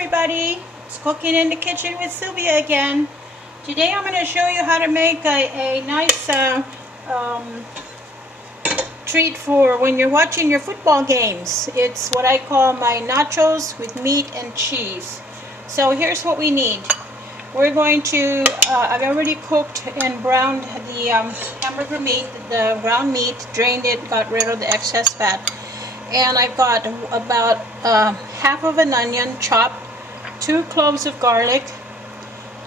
everybody, it's Cooking in the Kitchen with Sylvia again. Today I'm going to show you how to make a nice treat for when you're watching your football games. It's what I call my nachos with meat and cheese. So here's what we need. We're going to, I've already cooked and browned the hamburger meat, the ground meat, drained it, got rid of the excess fat. And I've got about half of an onion chopped, 2 cloves of garlic,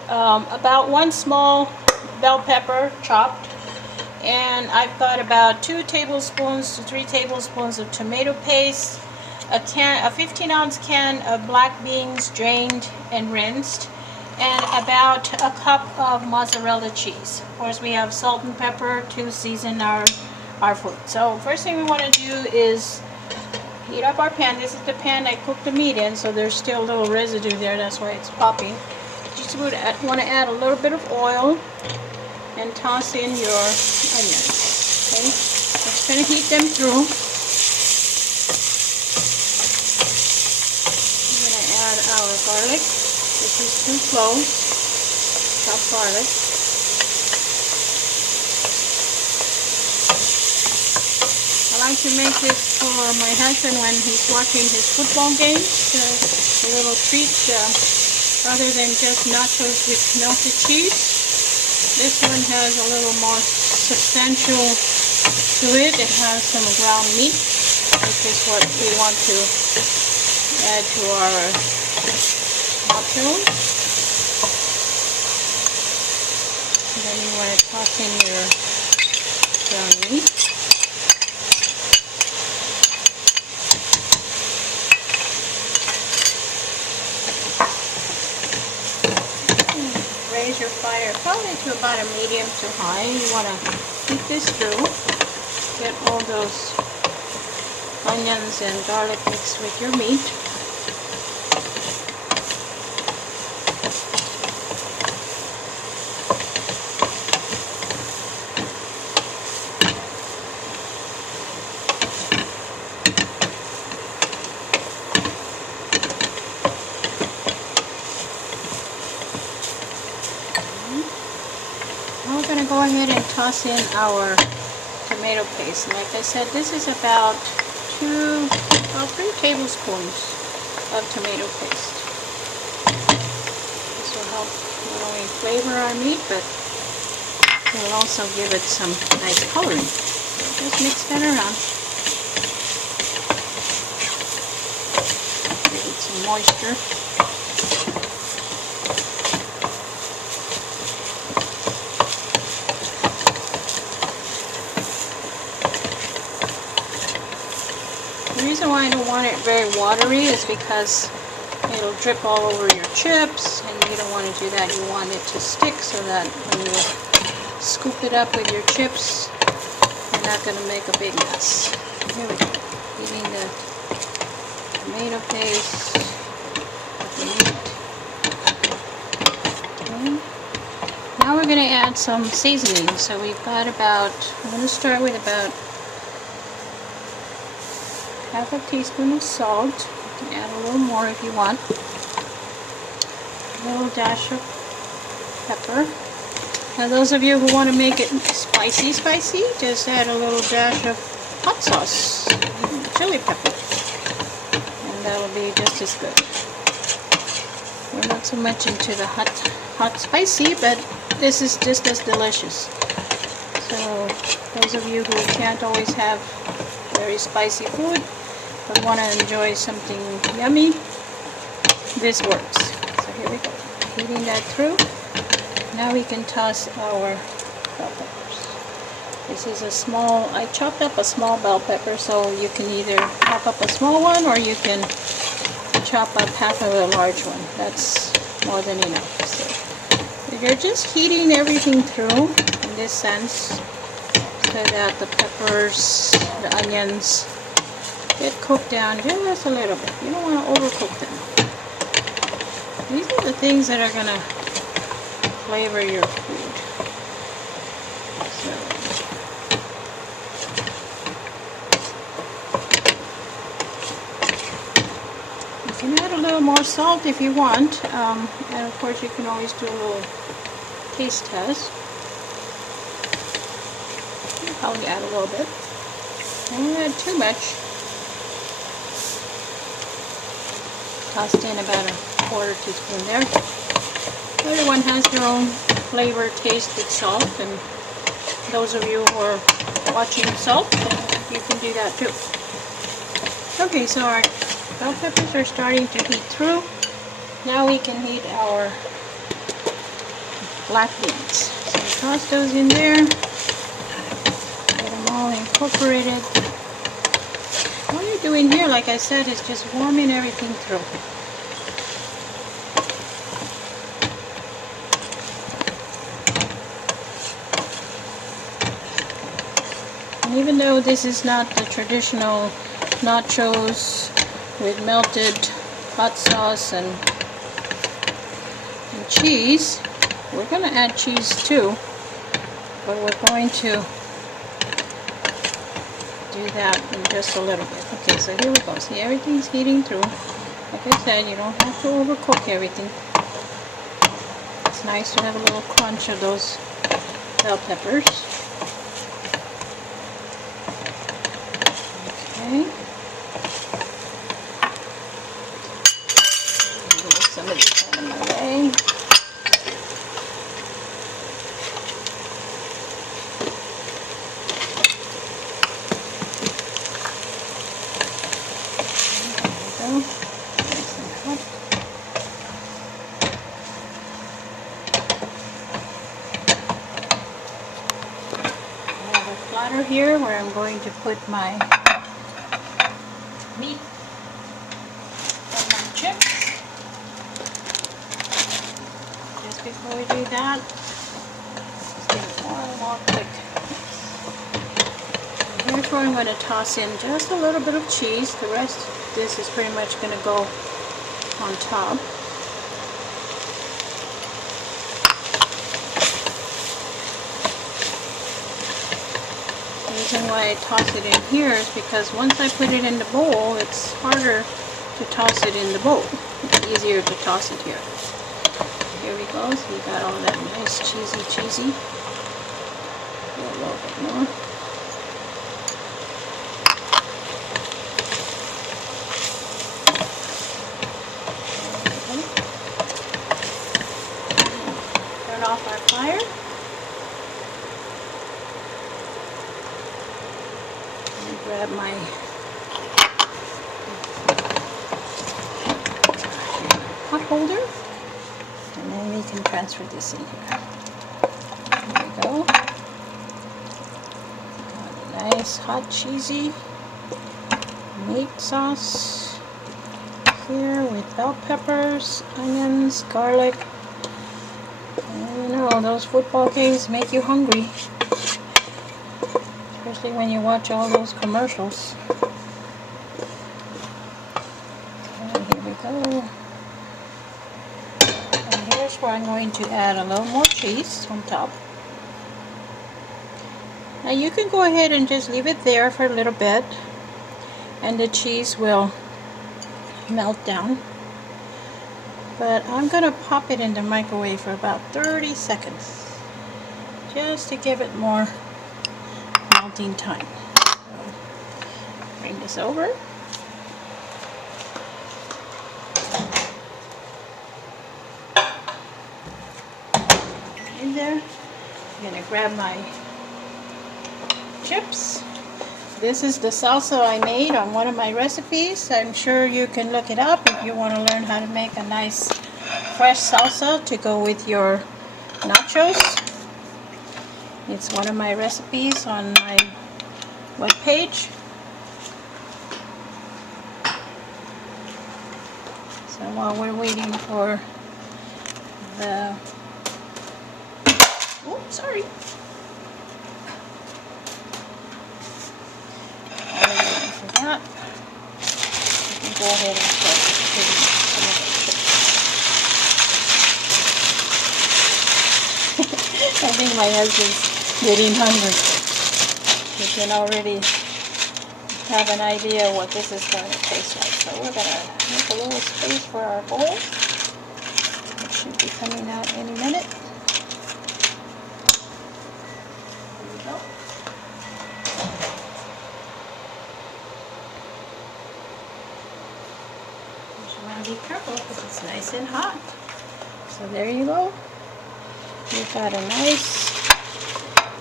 about 1 small bell pepper chopped, and I've got about 2 tablespoons to 3 tablespoons of tomato paste, a 15-ounce can of black beans drained and rinsed, and about a cup of mozzarella cheese. Of course, we have salt and pepper to season our food. So first thing we want to do is heat up our pan. This is the pan I cooked the meat in, so there's still a little residue there, that's why it's popping. Just want to add a little bit of oil and toss in your onions. Okay, just going to heat them through. I'm going to add our garlic. This is 2 cloves, chopped garlic. I like to make this for my husband when he's watching his football games. A little treat, other than just nachos with melted cheese. This one has a little more substantial to it. It has some ground meat, which is what we want to add to our nachos. And then you want to toss in your ground meat. Raise your fire probably to about a medium to high. You want to heat this through. Get all those onions and garlic mixed with your meat. Now we're going to go ahead and toss in our tomato paste. And like I said, this is about 3 tablespoons of tomato paste. This will help not only flavor our meat, but it will also give it some nice coloring. So just mix that around. Give it some moisture. The reason why I don't want it very watery is because it'll drip all over your chips, and you don't want to do that. You want it to stick so that when you scoop it up with your chips, you're not going to make a big mess. Here we go. Heating the tomato paste with the meat. Okay. Now we're going to add some seasoning. So we've got I'm going to start with about half a teaspoon of salt. You can add a little more if you want. A little dash of pepper. Now those of you who want to make it spicy, just add a little dash of hot sauce, chili pepper, and that'll be just as good. We're not so much into the hot spicy, but this is just as delicious. So those of you who can't always have very spicy food, but want to enjoy something yummy, this works. So here we go, heating that through. Now we can toss our bell peppers. This is a small, I chopped up a small bell pepper, so you can either chop up a small one or you can chop up half of a large one. That's more than enough. So you're just heating everything through in this sense so that the peppers, the onions, get cooked down just a little bit. You don't want to overcook them. These are the things that are going to flavor your food. So, can add a little more salt if you want, and of course you can always do a little taste test. I'll probably add a little bit. I don't add too much. Tossed in about a quarter teaspoon there. Everyone has their own flavor taste with salt, and those of you who are watching salt, you can do that too. Okay, so our bell peppers are starting to heat through. Now we can heat our black beans. So toss those in there. Get them all incorporated. All you're doing here, like I said, is just warming everything through. And even though this is not the traditional nachos with melted hot sauce and cheese, we're going to add cheese too, but we're going to do that in just a little bit. Okay, so here we go. See, everything's heating through. Like I said, you don't have to overcook everything. It's nice to have a little crunch of those bell peppers. Okay. Move some of this out of my way. Here where I'm going to put my meat and my chips. Just before we do that, just get it more and more quick. And here's where I'm going to toss in just a little bit of cheese. The rest of this is pretty much going to go on top. The reason why I toss it in here is because once I put it in the bowl, it's harder to toss it in the bowl. It's easier to toss it here. Here we go. So we got all that nice cheesy. A little bit more. Turn off our fire. Grab my pot holder, and then we can transfer this in here. There we go. Got a nice hot cheesy meat sauce here with bell peppers, onions, garlic. And you know, those football games make you hungry. Especially when you watch all those commercials. And here we go. And here's where I'm going to add a little more cheese on top. Now you can go ahead and just leave it there for a little bit, and the cheese will melt down. But I'm going to pop it in the microwave for about 30 seconds, just to give it more melting time. So, bring this over. In there, I'm going to grab my chips. This is the salsa I made on one of my recipes. I'm sure you can look it up if you want to learn how to make a nice fresh salsa to go with your nachos. It's one of my recipes on my webpage. So while we're waiting for the... Oh, sorry. While we're waiting for that, you can go ahead and start putting some of the chips. I think my husband's getting hungry. You can already have an idea what this is going to taste like. So we're going to make a little space for our bowl. It should be coming out any minute. There we go. You want to be careful because it's nice and hot. So there you go. You've got a nice,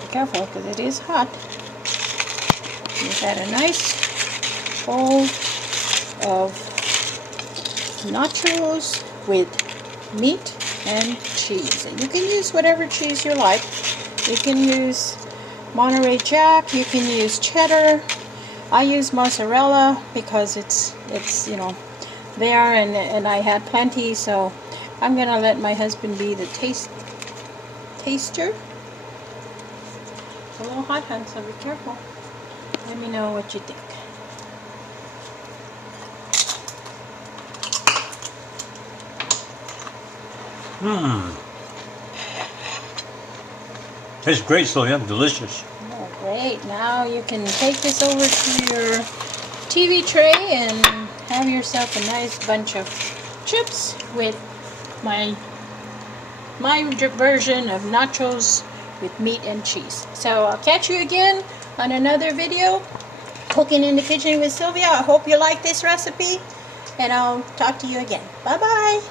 be careful because it is hot. You've got a nice bowl of nachos with meat and cheese. And you can use whatever cheese you like. You can use Monterey Jack, you can use cheddar. I use mozzarella because it's you know, there and I had plenty, so I'm gonna let my husband be the taster. It's a little hot, hun, so be careful. Let me know what you think. Tastes great, Sylvia. Delicious. Oh, great. Now you can take this over to your TV tray and have yourself a nice bunch of chips with my version of nachos with meat and cheese. So I'll catch you again on another video, Cooking in the Kitchen with Sylvia. I hope you like this recipe, and I'll talk to you again. Bye-bye.